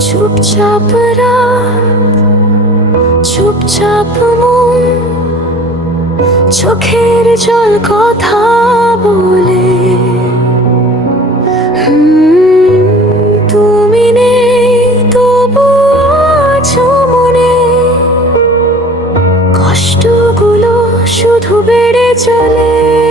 চুপচাপ রাত, চুপচাপ মন, চোখের জল কথা বলে। তুমি নেই, তবু মনে। কষ্টগুলো শুধু বেড়ে চলে।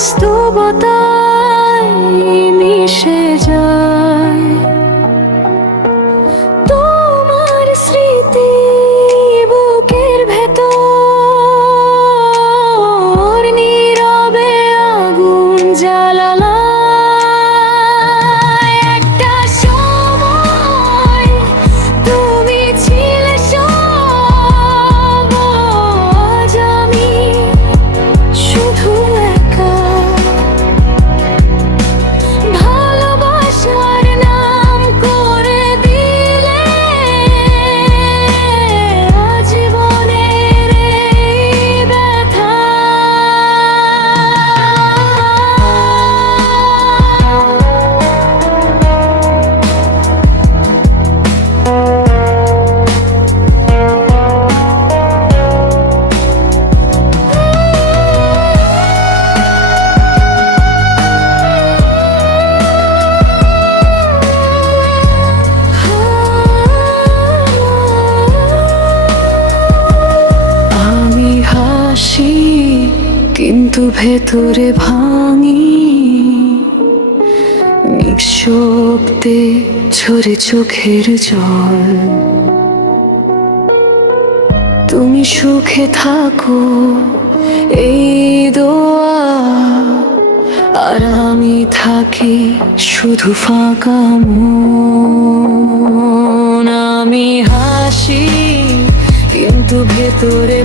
стубота. কিন্তু ভেতরে ভাঙি, নিঃশব্দে ঝরে চোখের জল। তুমি সুখে থাকো এই দোয়া, আর আমি থাকি শুধু ফাঁকা মন। আমি হাসি, কিন্তু ভেতরে